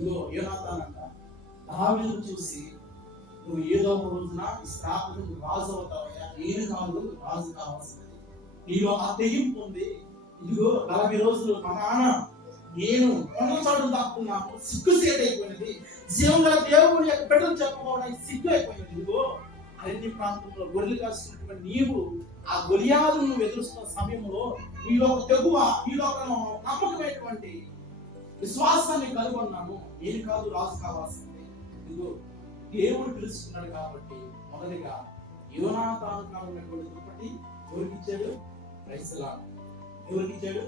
ఇదిగో యోనాతాన్ అంట దావీదును చూసి, నువ్వు ఏదో ఒక రోజున ఇశ్రాయేలుకు రాజు అవుతావయ్యా, నేను కాదు రాజు కావాల్సింది, నీలో ఆ తెగింపు ఉంది. ఇదిగో 40 రోజులు మా నాన్న నేను కొండ చాటు దాక్కున్నాను, సిగ్గు సేట్ అయిపోయినది, జీవం గల దేవుని యొక్క బిడ్డలు చెప్పుకోవడానికి సిగ్గు అయిపోయినది. ఇదిగో అరణ్య ప్రాంతంలో గొర్రెలు కాస్తున్నటువంటి నీవు ఆ గొలియాతును ఎదురుస్తున్న సమయంలో నీలో ఒక తెగువ, నీలో ఒక నమ్మకమైనటువంటి విశ్వాసాన్ని కనుగొన్నాను, నేను కాదు రాజు కావాల్సింది. ఇదిగో దేవుడు పిలుస్తున్నాడు కాబట్టి మొదటిగా యోనాతాను కానున్నటువంటి దుప్పటి ఎవరికి ఇచ్చాడు? Praise lord. ఎవరికి ఇచ్చాడు?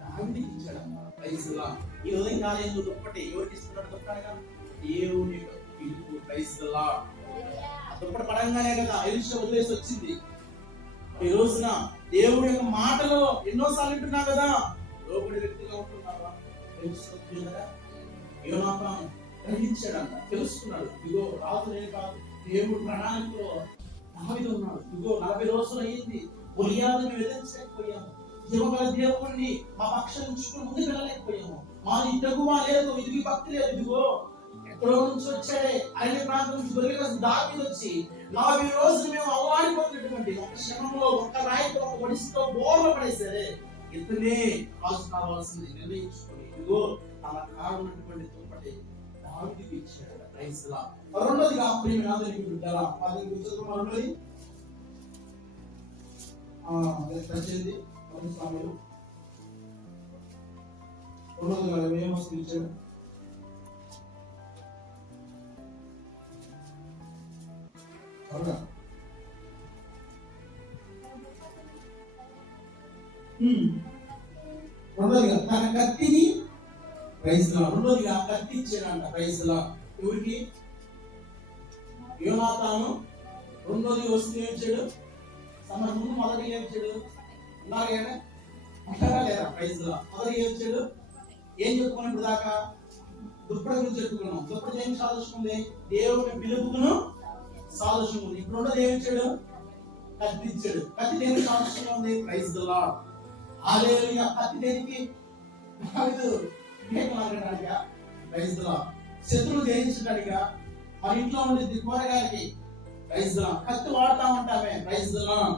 దావీదుకి ఇచ్చాడు. Praise lord. ఈ ఉదయం కాలేజీ దుప్పటి ఎవరికి ఇస్తున్నాడు? దుప్పటిగా దేవుని యొక్క పిలుపు. Praise lord. ఆ దుప్పటి పడంగానే కదా ఎలీషా వదిలేసి వచ్చింది. ఈ రోజున దేవుడి యొక్క మాటలో ఎన్నోసార్లు వింటున్నా కదా, లోబడి వ్యక్తిగా ఉంటున్నావా? తెలుస్తుంది కదా. యోనాతాను గ్రహించాడంట, తెలుసుకున్నాడు. ఇదిగో రాజు నేను కాదు, దేవుడు ప్రణాళికలో దావీదు ఉన్నాడు. ఇదిగో 40 రోజులు అయ్యింది, గొలియాతుని ఎదిరించలేకపోయాము, జీవగల దేవుణ్ణి మా పక్షం ఉంచుకుని ముందుకు వెళ్ళలేకపోయాము, మాది తెగువ లేదు, ఇది భక్తి లేదు. ఇదిగో ఎక్కడో నుంచి వచ్చాడే అరణ్య ప్రాంతం నుంచి గొర్రెల దావీదు వచ్చి 40 రోజులు మేము అవ్వాడిపోతున్నటువంటి ఒక క్షణంలో ఒక్క రాయితో ఒక ఒడిసితో బోర్లు పడేసారే, ఇతనే రాజు కావాల్సింది నిర్ణయించుకొని ఇదిగో తన కారున్నటువంటి దుప్పటి దావీదుకి ఇచ్చాడు. Praise lord. రెండోదిగా ప్రియమైన దేవుని బిడ్డలారా, రెండోది వచ్చింది స్వాములు రెండోదిగా ఏమొస్తుంది ఇచ్చాడు? రెండోదిగా తన కత్తిని, ప్రైజ్ లార్డ్, రెండోదిగా కత్తి ఇచ్చాడంట. Praise lord. ఎవరికి? యోనాతాను. రెండోది వస్తుంది ఏం ఇచ్చాడు? ముందు మొదటి ఏం ఇచ్చాడు? ఉన్నారు కదా, అంటారా లేదా? Praise lord. మొదటి ఏం ఇచ్చాడు? ఏం చెప్పుకున్నాం ఇప్పుడు దాకా? దుప్పటి గురించి చెప్పుకున్నాం. దుప్పటి ఏం సాదృశ్యం? దేవుని పిలుపును సాదృశ్యం ఉంది. ఇప్పుడు రెండోది ఏం ఇచ్చాడు? కత్తి ఇచ్చాడు. కత్తి దేనికి సాదృశ్యంగా ఉంది? Praise Lord. హల్లెలూయా. కత్తి దేనికి? దావీదు మాట్లాడడానికి, ప్రైజ్ లార్డ్, శత్రువు జయించడానికి, మన ఇంట్లో ఉండే కూరగాయలకి, ప్రైజ్ లార్డ్, కత్తి వాడుతా ఉంటామే. Praise lord.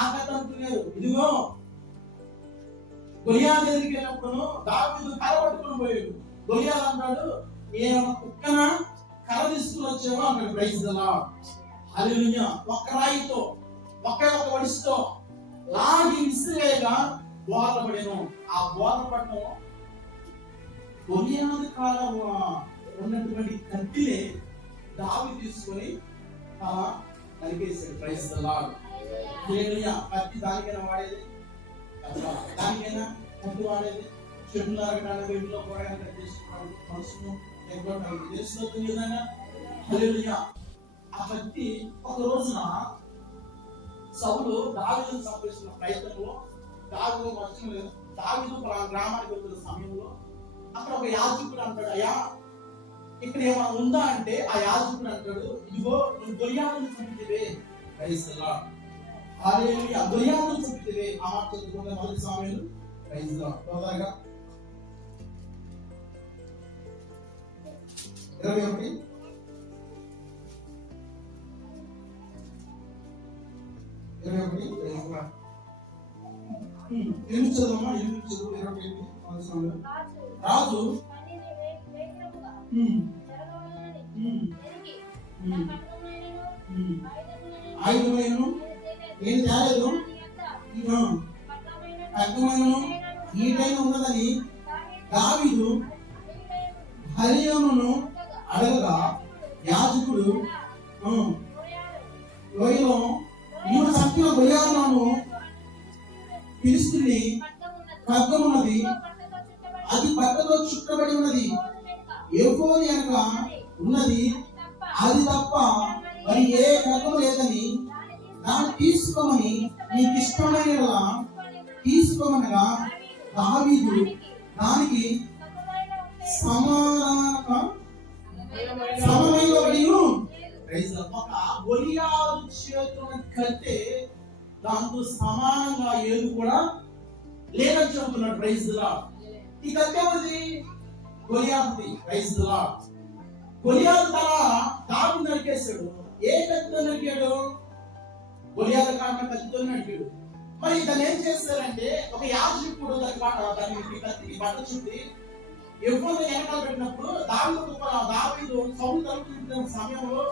ఆ కత్తి అనుకున్నారు. ఇదిగో గొలియాతు దగ్గరికి వెళ్ళినప్పుడు దావీదు కర్ర పట్టుకుని పోయాడు. గొలియాతు అంటాడు, ఏమన్నా కుక్కన కర్ర తీసుకుని వచ్చావో అన్నాడు. Praise Lord. హల్లెలూయా. ఒక్క రాయితో ఒకే ఒక వడిస్తో లాగి విసిరేగా బోర్ల పడేను. ఆ బోర్ల పడటం గొలియాతు కాలం ఉన్నటువంటి కత్తినే దావీదు తీసుకొని నరికేశాడు. Praise Lord. హల్లెలూయా. కత్తి దానికైనా వాడేది, దానికైనా కత్తి వాడేది, చెట్లు నరకడానికి, ఇంట్లో కూరగాయలు కట్ చేసుకోవడానికి, మనసును తెలుస్తుంది విధంగా. హల్లెలూయా. ఆ కత్తి ఒక రోజున సౌలు దావీదును చంపేస్తున్న ప్రయత్నంలో, దావీదు గ్రామానికి వెళ్తున్న సమయంలో అక్కడ ఒక యాజకుడు అంటాడు, అయ్యా ఇక్కడ ఏమైనా ఉందా అంటే, ఆ యాజకుడు అంటాడు, ఇదిగో నువ్వు గొలియాతును చంపితివే. Praise Lord. హల్లెలూయా. గొలియాతును చంపితివే. ఆ మాట చదువుకుంటే మొదటి సమయంలో. Praise lord. తొందరగా 21 ప్రైజ్ లార్డ్. ఏం చదవమ్మా? 21 రాజు ఆయుధమైనను ఏం తేలేదు, ఖడ్గమైనను ఈటైన ఉన్నదని దావీదు హరియోనును అడగగా, యాజకుడు లోయలో నీవు చంపిన గొలియాతును ఫిలిష్తీయుని ఖడ్గం ఉన్నది, అది పట్టతో చుట్టబడి ఉన్నది, ఏఫోదు వెనుక ఉన్నది, అది తప్ప మరి ఏ ఖడ్గం లేదని దాన్ని తీసుకోమని నీకు ఇష్టమైన తీసుకోమనగా, దావీదు దానికి గొలియాతు చేతున్న కత్తి దాంతో సమానంగా ఏది కూడా లేదని చెబుతున్నాడు. Praise lord. ఈ కత్తి ఎవరిది? గొలియాతు. Praise the Lord. గొలియాతు తల దావీదు నరికేశాడు. ఏ కత్తితో నరికాడు? గొలియాతు కాడిన కత్తితో నరికాడు. మరి దాన్ని ఏం చేస్తారంటే ఒక యాజకుడు దానికి బట్ట చుట్టి ఎప్పుడు వెనకాల పెట్టినప్పుడు దావీదు సౌలు తలుపుతున్న సమయంలో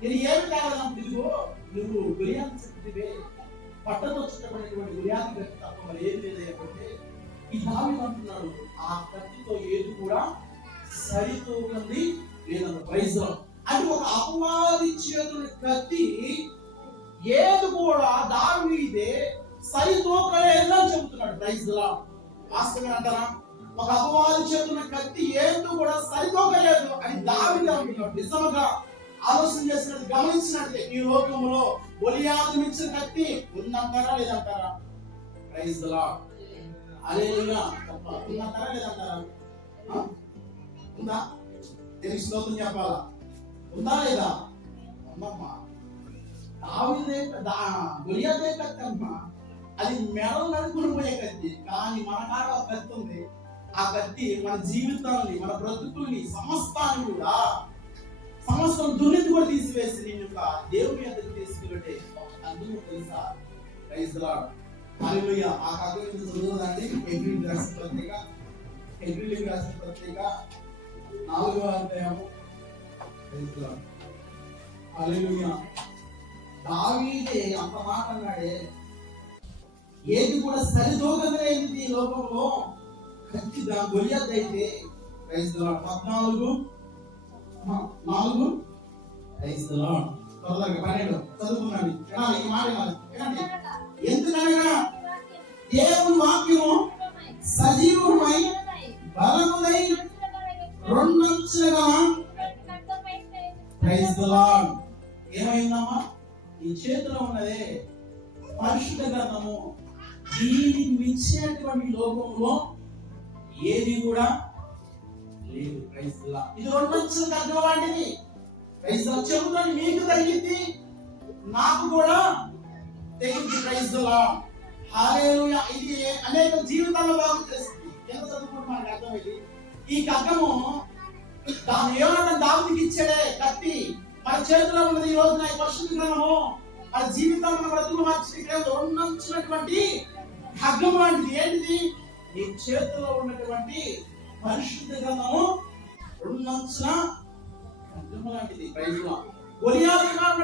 నేను ఏమి కావాలన్నా ఇదిగో నువ్వు గొలియాతు చెప్తే పట్టతో చుట్టబడినటువంటి గొలియాతు కత్తి తప్ప మరి ఏది లేదంటే ఈ దావీదు అంటున్నాడు ఆ కత్తితో ఏది కూడా సరితూగంది లేదన్న. ప్రైజ్ అంటే ఒక అపవాది చేతుల కత్తి ఏది కూడా దావీదే సరితూగలేదని చెబుతున్నాడు. ప్రైజ్ వాస్తవం అంటారా? ఒక అపవాది చేతున్న కత్తి ఏది కూడా సరితూగలేదు అని దావీదు అంటున్నాడు. నిజంగా ఆలోచన చేసినట్టు గమనించినట్టే ఈ లోకంలో గొలియాతు మించిన కత్తి ఉందంటారా లేదంటారా? Praise the Lord. హల్లెలూయా. ఉందంటారా లేదంటారా? ఉందా? దేవుని స్తోత్రం చెప్పాలా? ఉందా లేదా? ఉందమ్మా. దావీదే గొలియాతే కత్తి అమ్మా, అది మెడలు నడుకుని పోయే కత్తి. కానీ మన కాడ ఒక కత్తి ఉంది. ఆ కత్తి మన జీవితాన్ని, మన బ్రతుకుల్ని, సమస్తాన్ని కూడా సమస్తం దుర్నీతి కూడా తీసివేసి నిన్ను దేవుని ఎదురు తీసుకెళ్ళే అర్థం తెలుసా? Praise the Lord. హల్లెలూయా. ఆ కావ్యం చదువుదండి. హెబ్రీయులకు రాసిన పత్రిక 4వ అధ్యాయము. Praise the Lord. హల్లెలూయా. దావీదే అంత మాట అన్నాడే, ఏది కూడా సరిదూగలేదు ఈ లోకంలో కత్తి గొలియాతు అయితే. Praise the Lord. 14 praise the Lord. 12 చదువుకున్నాను. ఈ మాట వినాలి. ఎందుకనగా దేవుని వాక్యము సజీవమై బలమునై రెండంచులుగా. Praise the Lord. ఏమైందమ్మా? ఈ చేతిలో ఉన్నదే పరిశుద్ధ గ్రంథము. దీనికి మించినటువంటి లోకంలో ఏది కూడా లేదు. Praise the Lord. ఇది రెండంచుల ఖడ్గం లాంటిది. Praise the Lord. చెబుతాను, మీకు తగిలింది నాకు కూడా తెగింది. Praise the Lord. హల్లెలూయా. ఇది అనేక జీవితాల్లో బాగు చేస్తుంది. ఎంత చదువుకుంటే మనకు అర్థమైంది. ఈ ఖడ్గము దాని ఏమన్నా దావీదుకి ఇచ్చాడే కత్తి. మన చేతిలో ఉన్నది ఈ రోజున ఈ పరిశుద్ధ గ్రంథము. మన జీవితాన్ని, మన బ్రతుకులు రెండంచున్నటువంటి ఖడ్గం లాంటిది. ఏంటిది? నీ చేతిలో ఉన్నటువంటి పరిశుద్ధ గ్రంథము రెండంచుల ఖడ్గం లాంటిది. Praise the Lord. గొలియాతు కాదు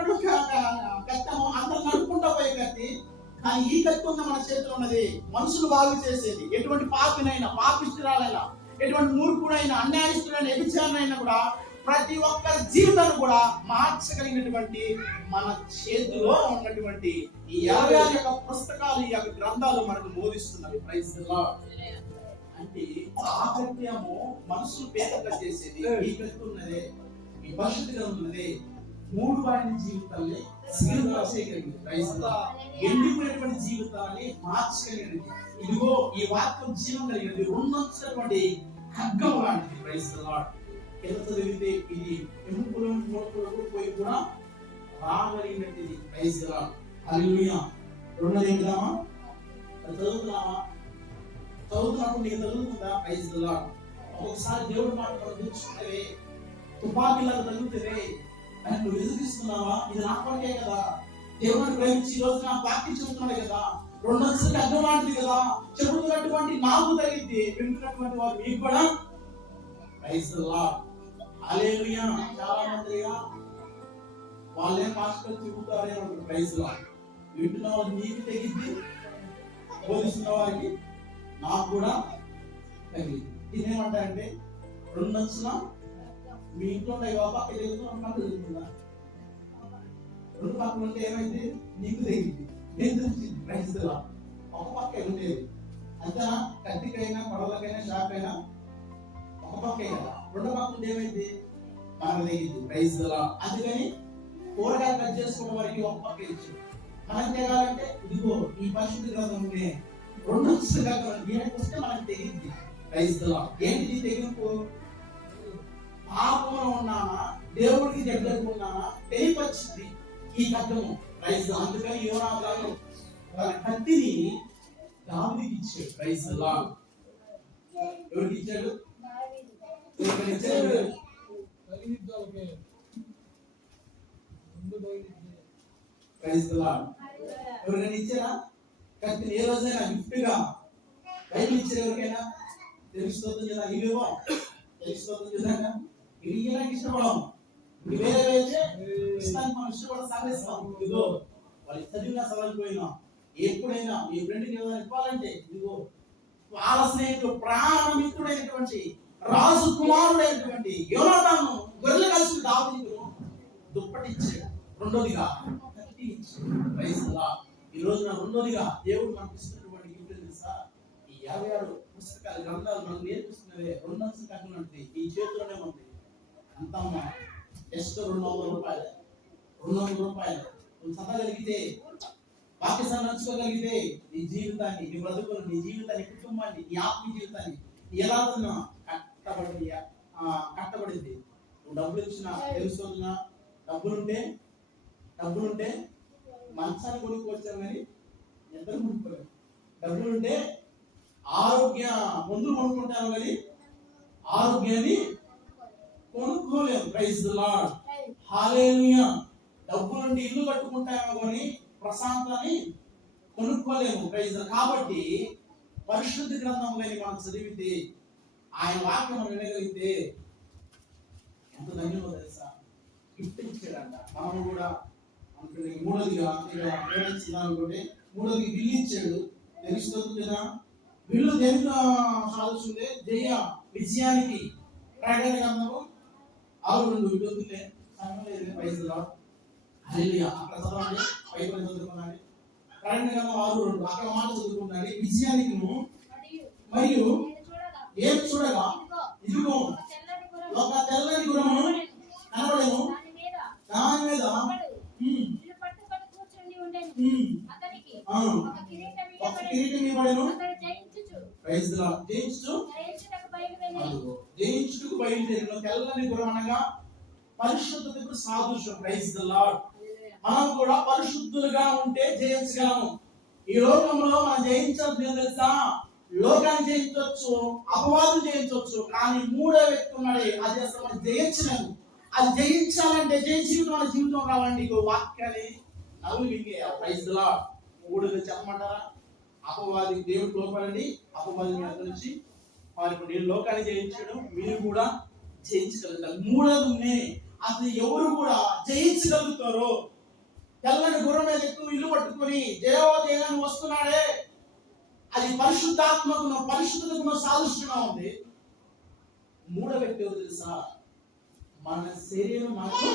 కత్తము అంత నడుపుకుంటా పోయే కత్తి. కానీ ఈ కత్తి ఉన్న మన చేతిలో ఉన్నది మనుషులు బాగు చేసేది. ఎటువంటి పాపినైనా, పాపిష్ఠురాలైనా, ఎటువంటి మూర్ఖుడైనా, అన్యాయస్తుడైన, వ్యభిచారైనా కూడా ప్రతి ఒక్కరి జీవితాన్ని కూడా మార్చగలిగినటువంటి మన చేతిలో ఉన్నటువంటి ఈ 56 యొక్క పుస్తకాలు, ఈ యొక్క గ్రంథాలు మనకు బోధిస్తున్నవి. Praise the lord. అంటే ఆ కత్యము మనుషులు పేదగా చేసేది. ఈ కత్తి ఉన్నదే, ఈ పరిశుద్ధ గ్రంథం ఉన్నదే 3 వారి జీవితాన్ని చేయగలిగింది. Praise the lord. ఎండిపోయినటువంటి జీవితాన్ని మార్చగలిగింది. ఇదిగో ఈ వాక్యం జీవం కలిగినది. రెండంచులటువంటి ఖడ్గం లాంటిది. Praise the Lord. ఎంత చదివితే ఇది ఎముకలు మోపులకు పోయి కూడా రాగలిగినది. Praise the Lord. హల్లెలూయా. రెండోది ఏంటిదామా? చదువుతున్నామా? చదువుతున్నప్పుడు నీకు చదువుతుందా? Praise the lord. ఒకసారి దేవుడి మాట మనం తెలుసుకుంటే తుపాకీలాగా తగ్గుతుంది అని నువ్వు విసిగిస్తున్నావా? ఇది నా కొరకే కదా, దేవుడిని ప్రేమించి ఈ రోజు నా వాక్యం చెబుతున్నాడు కదా, రెండంచులకి అర్థం లాంటిది కదా, చెబుతున్నటువంటి నాకు తగ్గింది, వింటున్నటువంటి వారు మీకు కూడా. Praise the Lord. హల్లెలూయా. చాలా మంది వాళ్ళే పాస్టర్ చెబుతారే అంటారు. Praise the Lord. వింటున్న వాళ్ళు నీకు తగ్గింది, బోధిస్తున్న వారికి నాకు కూడా తగ్గింది. ఇదేమంటారంటే రెండంచుల మీ ఇంట్లో పక్క జరుగుతుందా? రెండు పక్కలు ఉంటే ఏమైంది? నీకు తగ్గింది, నేను తెలిసింది. Praise the lord. ఒక పక్క ఉండేది అంతేనా? కత్తికైనా, కొడలకైనా, షాప్ అయినా ఒక పక్కే కదా. రెండు పక్కలు ఏమైంది? మనకు తగ్గింది. Praise the lord. అందుకని కూరగాయలు కట్ చేసుకోవడం వరకు ఒక పక్క ఇచ్చాడు. మనం తెగాలంటే ఇదిగో ఈ పరిశుద్ధ గ్రంథంలోనే రెండంచులుగా వస్తే మనకు తెగింది. Praise the lord. ఏంటి తెగింపు? పాపంలో ఉన్నామా, దేవుడికి దగ్గరకు ఉన్నామా తెలియపరిచింది ఈ ఖడ్గము. ప్రైజ్. అందుకని యోనాతాను తన కత్తిని దావీదుకి ఇచ్చాడు. Praise the lord. ఎవరికి ఇచ్చాడు? ఎవరికైనా ఇచ్చారా? కానీ ఏ రోజైనా గిఫ్ట్ గా బైబిల్ ఇచ్చారు ఎవరికైనా? తెలుస్తుంది కదా, ఇవేమో తెలుస్తుంది కదా, ఇవి ఇవ్వడానికి ఇష్టపడము. ఇది వేరే వేరే ఇష్టానికి మనం ఇష్టపడ సాధిస్తాం. ఇదిగో వాళ్ళు చదివినా చదవకపోయినా ఎప్పుడైనా మీ ఫ్రెండ్కి ఏదైనా ఇవ్వాలంటే ఇదిగో వాళ్ళ స్నేహితుడు ప్రాణమిత్రుడైనటువంటి రాజు కుమారుడైనటువంటి యోనాతాను గొర్రెలు కలిసి దావీదుకు దుప్పటిచ్చాడు. రెండోదిగా కత్తి ఇచ్చాడు. Praise the lord. ఈ రోజున రెండోదిగా దేవుడు మనకు ఇస్తున్నటువంటి గిఫ్ట్ తెలుసా? ఈ 56 పుస్తకాలు గ్రంథాలు మనకు నేర్పిస్తున్నవే రెండంశ కట్టినట్టు ఈ చేతిలోనే ఉంది. అంతమ్మ జస్ట్ 200 రూపాయలు. 200 రూపాయలు నువ్వు చదవగలిగితే, వాక్యాన్ని నడుచుకోగలిగితే నీ జీవితాన్ని, నీ బ్రతుకును, నీ జీవితాన్ని, కుటుంబాన్ని, నీ ఆత్మీయ జీవితాన్ని ఎలా కట్టబడింది. నువ్వు డబ్బులు ఇచ్చినా తెలుస్తున్నా, డబ్బులుంటే మంచాన్ని కొనుక్కొచ్చాను కానీ ఎంత కొనుక్కోలేదు. డబ్బులుంటే ఆరోగ్య మందులు కొనుక్కుంటాను కానీ ఆరోగ్యాన్ని కొనుక్కోలేము. Praise the Lord. హల్లెలూయా. డబ్బులుంటే ఇల్లు కట్టుకుంటామో కానీ ప్రశాంతాన్ని కొనుక్కోలేము. ప్రైజ్. కాబట్టి పరిశుద్ధ గ్రంథం కానీ మనం చదివితే, ఆయన వాక్యం మనం వినగలిగితే ఎంత ధన్యమో తెలుసా? గిఫ్ట్ ఇచ్చాడంట. మనం కూడా అనుకునే మూడోదిగా అనుకుంటే మూడోది బిల్లు ఇచ్చాడు. తెలుస్తుంది కదా, బిల్లు దేనికి సాధిస్తుంటే విజయానికి. ప్రకటన గ్రంథము 6:2 విడుదలే సమయం. Praise the Lord. హల్లెలూయా. అక్కడ చదవండి, బైబిల్ చదువుకోండి. ప్రకటన గ్రంథం 6:2 అక్కడ మాట చదువుకుంటాడు. విజయానికి మరియు ఏం చూడగా ఇదిగో ఒక తెల్లని గుర్రము కనబడెను. దాని మీద ఒక కిరీటం ఇవ్వబడెను. Praise the Lord. జయించుటకు బయలుదేరిన తెల్లని గుర్రం అనగా పరిశుద్ధతకు సాదృశ్యం. Praise the Lord. మనం కూడా పరిశుద్ధులుగా ఉంటే జయించగలము. ఈ లోకంలో మనం జయించాల్సింది ఏం తెలుసా? లోకాన్ని జయించవచ్చు, అపవాదం జయించవచ్చు, కానీ మూడో వ్యక్తి ఉన్నాడే, అది అసలు మనం జయించలేము. అది జయించాలంటే జయించడం మన జీవితం కావాలండి. వాక్యాన్ని నవ్వులింగే. Praise the lord. మూడుగా చెప్పమంటారా? అపవాది దేవుడు లోపలండి, అపవాది మీ అందరి నుంచి వారికి నేను లోకాన్ని జయించడం, మీరు కూడా జయించగలుగుతారు. మూడోది అసలు ఎవరు కూడా జయించగలుగుతారో, తెల్లని గుర్రం మీద ఎక్కువ ఇల్లు పట్టుకొని దేవాలయాన్ని వస్తున్నాడే, అది పరిశుద్ధాత్మకును పరిశుద్ధతకును సాదృశ్యంగా ఉంది. మూడో వ్యక్తి ఎవరు తెలుసా? మన శరీరం మనకు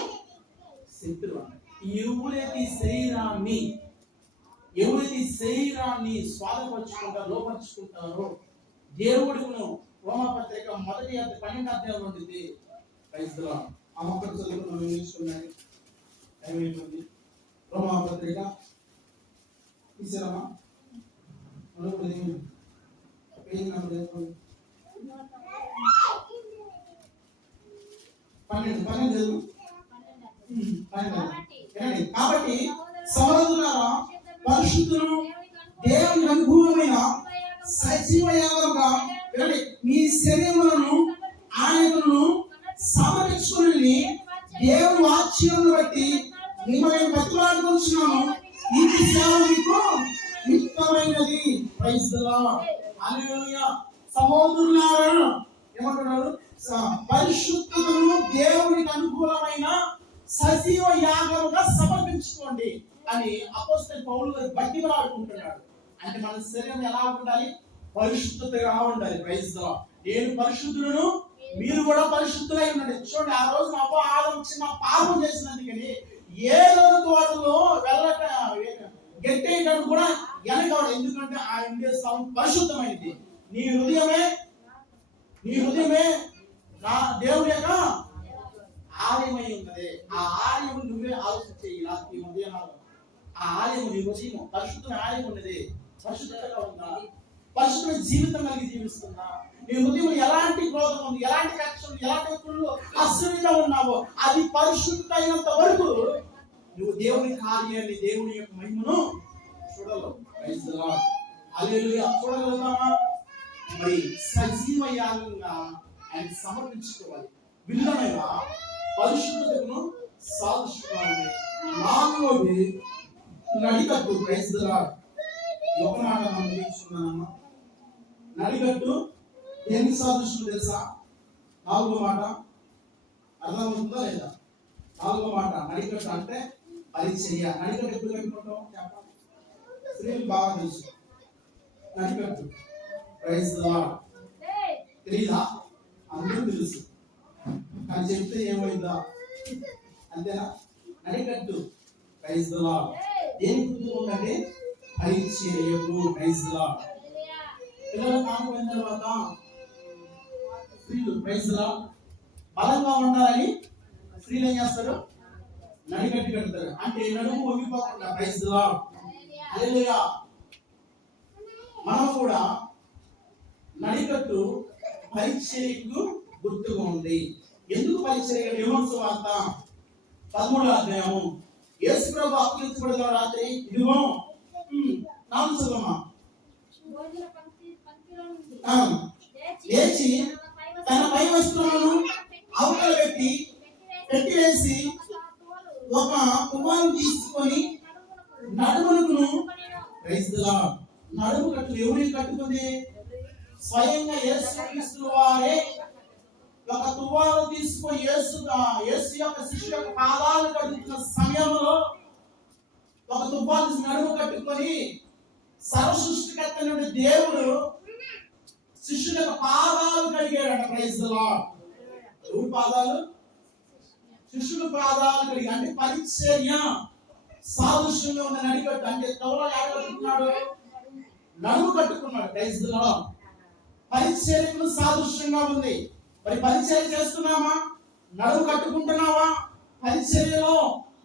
శత్రువు. ఎవరైతే శరీరాన్ని స్వాదపరుచుకుంటారో, లోపరుచుకుంటారో, దేవుడును రోమపత్రిక 1:12 అధ్యాయం ఉంటుంది. Praise the lord. ఆ మొక్కలు చదువుకున్నాం, నేర్చుకున్నాను. ఏమైపోయింది? రోమపత్రిక తీసారమ్మా, పేజ్ నెంబర్ 12. కాబట్టి సహోదరులారా, పరిశుద్ధులు దేవుని అనుకూలమైన సజీవ యాగముగా మీ శరీరములను ఆయనను సమర్పించుకుని దేవుని వాక్యమును బట్టి మిమ్మల్ని బతిమాలుకొచ్చున్నాను. ఈ సేవ మీకు యుక్తమైనది. Praise the Lord. హల్లెలూయా. సహోదరులారా, ఏమంటున్నారు? పరిశుద్ధతను దేవునికి అనుకూలమైన సజీవ యాగముగా సమర్పించుకోండి అని అపోస్తలుడైన పౌలు గారు బతిమలాడుకుంటున్నాడు. అంటే మన శరీరం ఎలా ఉండాలి? పరిశుద్ధతగా ఉండాలి. Praise the lord. నేను పరిశుద్ధులను, మీరు కూడా పరిశుద్ధులై ఉండండి. చూడండి, ఆ రోజు ఆదాము చిన్న పాపం చేసినందుకని ఏ రోజు తోటలో గెట్టేటప్పుడు కూడా వెనకవాడు. ఎందుకంటే ఆయన పరిశుద్ధమైనది. నీ హృదయమే నా దేవుని యొక్క ఆలయమై ఉన్నది. ఆ ఆలయం నువ్వే ఆలోచించే ఈ ఉదయం. ఆ ఆలయం నీ హృదయం పరిశుద్ధమైన ఆలయం ఉన్నది. పరిశుద్ధంగా ఉందా? పరిశుద్ధమైన జీవితం కలిగి జీవిస్తుందా? నీ హృదయం ఎలాంటి క్రోధం ఉంది, ఎలాంటి కక్ష ఉంది, ఎలాంటి అశ్రద్ధగా ఉన్నావో అది పరిశుద్ధ అయినంత వరకు నువ్వు దేవుని కార్యాన్ని, దేవుని యొక్క మహిమను చూడలేవు. Praise the Lord. హల్లెలూయా. చూడగలుగుతామా? మరి సజీవ యాగంగా ఆయన సమర్పించుకోవాలి. విలువైన పరిశుద్ధతను సాదృశ్యంగా ఉంది. నాలుగోది నడికట్టు. Praise the lord. ఒక మాట మనం నేర్చుకున్నామా? నడికట్టు దేనికి సాదృశ్యం తెలుసా? నాలుగో మాట అర్థమవుతుందా లేదా? నాలుగో మాట నడికట్టు అంటే పరిచర్య. నడికట్టు ఎప్పుడు కట్టుకుంటాం చెప్పండి. స్త్రీలు బాగా తెలుసు నడికట్టు. Praise the lord. తెలీదా? అందరూ తెలుసు, కానీ చెప్తే ఏమైందా? అంతేనా? నడికట్టు. Praise the Lord. దేనికి గుర్తుకుందండి? పరిచర్యకు. Praise the Lord. పిల్లలు కాకపోయిన తర్వాత స్త్రీలు ప్రైజ్ ది లార్డ్ బలంగా ఉండాలని స్త్రీలు ఏం చేస్తారు? నడికట్టు కడతారు. అంటే నడుము వంగిపోకుండా. Praise the Lord. హల్లెలూయా. మనం కూడా నడికట్టు పరిచర్యకు గుర్తుగా ఉంది. ఎందుకు పరిచర్య? యోహాను సువార్త 13వ అధ్యాయం. యేసు ప్రభు అప్పగించబడిన రాత్రి ఇదిగో నాలుగు చదవమా. లేచి తన పై వస్త్రములను అవతల పెట్టివేసి ఒక తువ్వాలు తీసుకొని నడుమును. Praise the lord. నడుము కట్టు ఎవరికి కట్టుకుంది? స్వయంగా యేసుక్రీస్తు వారే ఒక తువ్వాలు తీసుకొని యేసు యొక్క శిష్యుల యొక్క పాదాలు కడుగుతున్న సమయంలో ఒక తువ్వాలు నడుము కట్టుకొని సర్వసృష్టికర్త నుండి దేవుడు శిష్యుల యొక్క పాదాలు కడిగాడట. Praise the lord. ఎవరి పాదాలు? శిష్యుల పాదాలు కడిగి. అంటే పరిచర్య సాదృశ్యంగా ఉన్న నడికట్టు. అంటే తువ్వాలు ఎలా కట్టుకున్నాడు? నడుము కట్టుకున్నాడు. Praise the Lord. పరిచర్యకు సాదృశ్యంగా ఉంది. మరి పరిచర్య చేస్తున్నావా? నడుము కట్టుకుంటున్నావా? పరిచర్యలో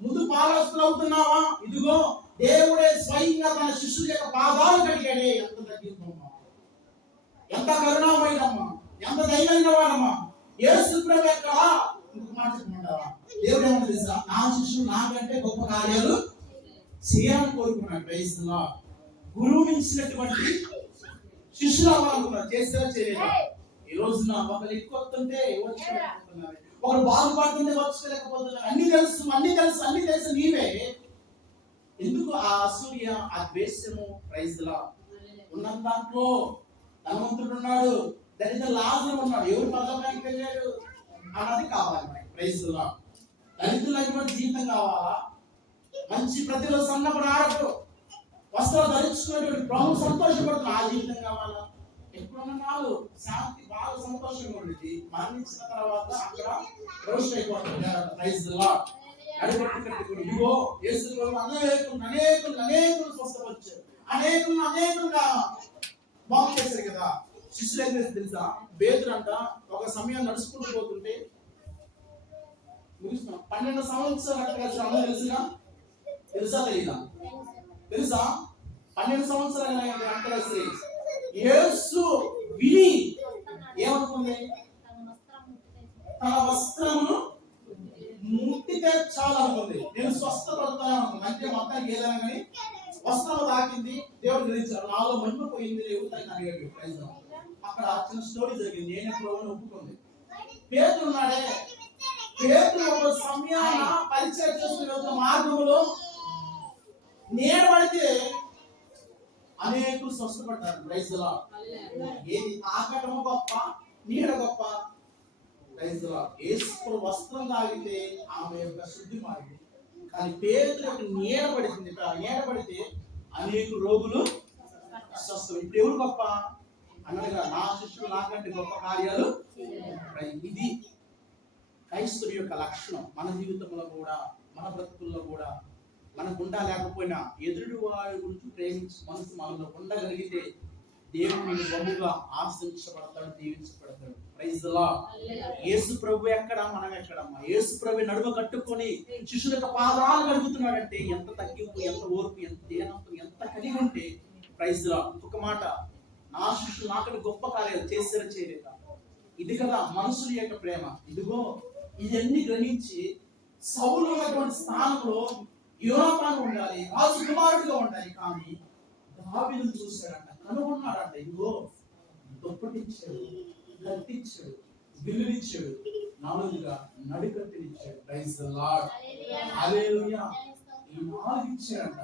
ముందు పాలస్తులు అవుతున్నావా? ఇదిగో దేవుడే స్వయంగా తన శిష్యుల యొక్క పాదాలు కడిగాడే. ఎంత తగ్గిపోమ్మా, ఎంత కరుణామయుడమ్మా, ఎంత దైవైన వాడమ్మా. యేసు ప్రభు ఎక్కడ? ఇంకొక మాట చెప్పుకుంటావా? దేవుడు ఏమన్నా తెలుసా? నా శిష్యులు నాకంటే గొప్ప కార్యాలు చేయాలని కోరుకున్నాడు. Praise the lord. గురువు మించినటువంటి శిష్యులు అవ్వాలనుకున్నారు. చేస్తారా? చేయలేదా? ఈ రోజున ఒకరు ఎక్కువ వస్తుంటే వచ్చుకోలేకపోతున్నారు, ఒకరు బాగుపడుతుంటే వచ్చుకోలేకపోతున్నారు. అన్ని తెలుసు నీవే. ఎందుకు ఆ అసూయ, ఆ ద్వేషము? Praise the lord. ఉన్న దాంట్లో ధనవంతుడు ఉన్నాడు, దరిద్ర లాజరు ఉన్నాడు. ఎవరు పదవికి వెళ్ళాడు అన్నది కావాలి మనకి. Praise the lord. దరిద్రులైనటువంటి జీవితం కావాలా? మంచి ప్రతిలో సన్నపడి ఆడటం, వస్త్రాలు ధరించుకున్నటువంటి ప్రభు సంతోషపడుతున్న ఆ జీవితం కావాలా? ఎప్పుడున్న నాడు శాంతి బాగా సంతోషంగా ఉండేది. మరణించిన తర్వాత అక్కడ రోస్ట్ అయిపోతుంది. Praise the lord. ఇదిగో యేసు ప్రభు అనేకులు స్వస్థపరిచారు, అనేకులుగా బాగు చేశారు కదా. శిష్యులు ఏం చేసి తెలుసా? పేతురు అంట ఒక సమయం నడుచుకుంటూ పోతుంటే 12 సంవత్సరాలు అక్కడ తెలుసా తెలీదా? తెలుసా? 12 సంవత్సరాలు అక్కడ యేసు విని ఏమనుకుంది? తన వస్త్రమును ముట్టితే చాలు అనుకుంది. నేను స్వస్థపడతాను అనుకుంది. అంటే మొత్తానికి ఏదైనా కానీ వస్త్రము తాకింది. దేవుడు గ్రహించారు. నాలో మహిమ పోయింది. అడిగాడు. అక్కడ చిన్న స్టోరీ జరిగింది. నేను ఎప్పుడు ఒప్పుకుంది. పేతురు ఉన్నాడే, పేతురు ఒక సమయాన పరిచయం చేస్తున్న మార్గంలో నీడ పడితే అనేకులు స్వస్థపడ్డారు. Praise the lord. ఏది తాకటము గొప్ప, నీడ గొప్ప? Praise the Lord. యేసు వస్త్రం తాగితే ఆమె యొక్క శుద్ధి మారింది. కానీ పేతురు యొక్క నీడ పడితే అనేక రోగులు స్వస్థం. ఇప్పుడు ఎవరు గొప్ప అన్నగా? నా శిష్యులు నాకంటే గొప్ప కార్యాలు. ఇది క్రైస్తవుడి యొక్క లక్షణం. మన జీవితంలో కూడా, మన బ్రతుకుల్లో కూడా మనకు ఉండా లేకపోయినా ఎదుటి వారి గురించి ప్రేమించి మనసు మనలో ఉండగలిగితే దేవుడు బహుగా ఆశించబడతాడు, దీవించబడతాడు. Praise the Lord. యేసు ప్రభు ఎక్కడ, మనం ఎక్కడమ్మా? యేసు ప్రభు నడుమ కట్టుకొని శిష్యుల యొక్క పాదాలు కడుగుతున్నాడంటే ఎంత తగ్గింపు, ఎంత ఓర్పు, ఎంత దేనంతం, ఎంత కలిగి ఉంటే. Praise the lord. ఇంకొక మాట, నా శిష్యులు నాకంటే గొప్ప కార్యాలు చేశారా చేయలేదా? ఇది కదా మనుషుల యొక్క ప్రేమ. ఇదిగో ఇవన్నీ గ్రహించి సౌలు ఉన్నటువంటి స్థానంలో యోనాతాను ఉండాలి, రాజకుమారుడిగా ఉండాలి. కానీ దావీదును చూశాడంట, కనుగొన్నాడంట. ఇదిగో దుప్పటిచ్చాడు, కట్టించాడు, విలువిచ్చాడు, నాలుగుగా నడికట్టునిచ్చాడు. ప్రైజ్ ది లార్డ్, హల్లెలూయా. ఈ 4 ఇచ్చాడంట.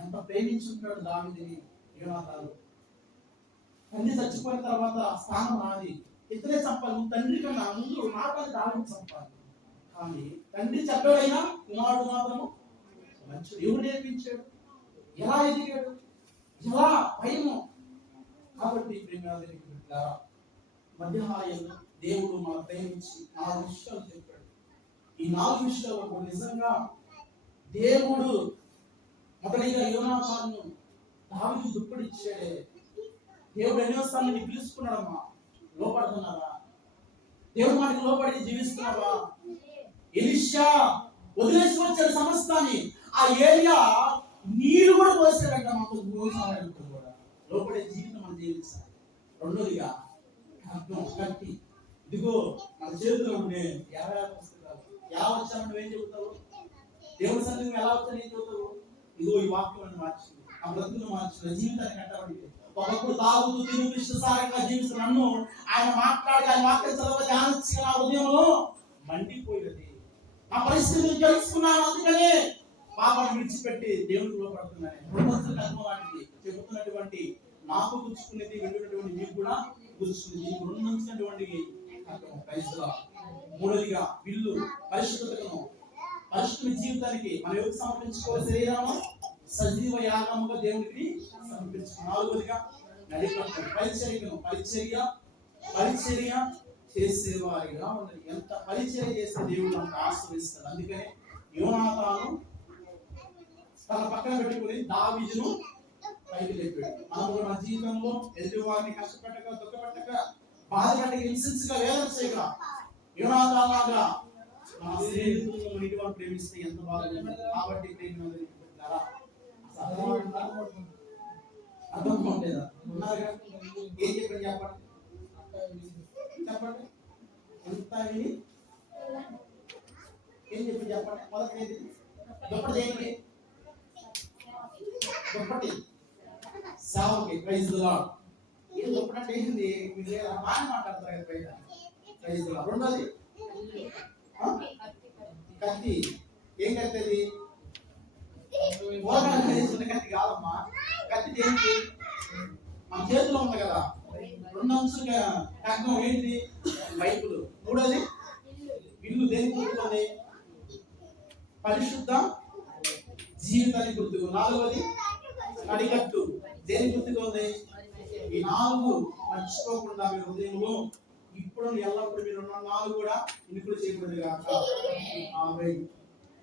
ఎంత ప్రేమించుంటాడు దావీదుని యోనాతాను. తండ్రి చచ్చిపోయిన తర్వాత స్థానం నాది, ఇతనే చంపాలి, తండ్రి కన్నా ముందు నాటని దావీదు చంపాలి. కానీ తండ్రి చెప్పాడైనా కుమారుడు మాత్రము మంచిది. ఎవరు నేర్పించాడు? ఎలా ఎదిగాడు? ఎలా భయము? కాబట్టి మధ్యాహ్నం దేవుడు మన ప్రేమించి 4 విషయాలు చెప్పాడు. ఈ 4 విషయాలు నిజంగా దేవుడు మొదటిగా యోనాతాను దావీదు దుప్పటిచ్చాడే. దేవుడు ఎన్నోసార్లు పిలుచుకున్నాడమ్మా, లోపడుతున్నావా? దేవుడు మనకి లోపడి జీవిస్తున్నావా? ఎలీషా వదిలేసి వచ్చాడు సమస్తాన్ని. ఆ ఏరియా నీరు కూడా పోసాడంట. మాకు కూడా లోపడే జీవితం మనం జీవించాలి. రెండోదిగా కట్టి, ఇదిగో మన చేతిలో ఉండే 50 పుస్తకాలు. ఎలా వచ్చావు నువ్వేం చెబుతావు? దేవుడి సన్నిధికి ఎలా వచ్చాను ఏం చెబుతావు? ఇదిగో ఈ వాక్యం మార్చింది, ఆ బ్రతుకును మార్చింది, జీవితాన్ని కట్టబడింది. ఒకప్పుడు తాగుతూ తిరుగు ఇష్టసారంగా జీవిస్తున్న నన్ను ఆయన మాట్లాడి ఆయన వాక్యం చదవ ధ్యానించి నా ఉదయంలో మండిపోయినది. నా పరిస్థితిని తెలుసుకున్నాను, అందుకనే పాపాన్ని విడిచిపెట్టి దేవుడికి లోపడుతున్నాను. 2 కర్మ వాటికి చెబుతున్నటువంటి నాకు గుచ్చుకునేది, వెళ్ళినటువంటి మీకు కూడా గుచ్చుకునేది. 2 నుంచినటువంటి మూడోదిగా విల్లు పరిశుద్ధతను, పరిశుద్ధ జీవితానికి మన యొక్క సమర్పించుకోవాలి. శరీరము సజీవ యాగముగా దేవుడికి సమర్పించుకోవాలి. 4వదిగా నడికట్టు పరిచర్య చేసేవారిగా ఉన్నది. ఎంత పరిచర్య చేస్తే దేవుడు అంత ఆశీర్వదిస్తాడు. అందుకనే యోనాతాను తన పక్కన పెట్టుకుని దావీదును పైకి లేపాడు. మనం మన జీవితంలో ఎదుటి వారిని కష్టపెట్టక, దుఃఖపెట్టక, బాధపెట్టక, హింసించగా, వేదన చేయక యోనాతానుగా మన స్నేహితులను ఇటువంటి ప్రేమిస్తే ఎంత బాగుంటుంది. కాబట్టి ప్రేమ అర్థం లేదా? ఉన్నారుగా? ఏం చెప్పండి, చెప్పండి చెప్పండి. ఎంత ఏం చెప్పి చెప్పండి. మొదటి దుప్పటి ఏంటి? దుప్పటి సేవకి. Praise the lord. ఏం దుప్పటి అంటే ఏంటి? మీరు బాగా మాట్లాడతారు కదా బయట. Praise the lord. రెండోది కత్తి. ఏం కత్తి అది? కత్తి కాదమ్మా. కత్తి ఏంటి? మన చేతిలో ఉంది కదా. 2 అంశాలుగా ఖడ్గం ఏంటి? బైబిల్. మూడోది విల్లు. దేనికి గుర్తుకుంది? పరిశుద్ధ జీవితానికి గుర్తుకు. 4వది నడికట్టు. దేనికి గుర్తుగా ఉంది? ఈ 4 మర్చిపోకుండా మీ హృదయంలో ఇప్పుడు ఎల్లప్పుడు మీరు 4 కూడా ఇనుకులు చేయకూడదు కాక. ఆమేన్.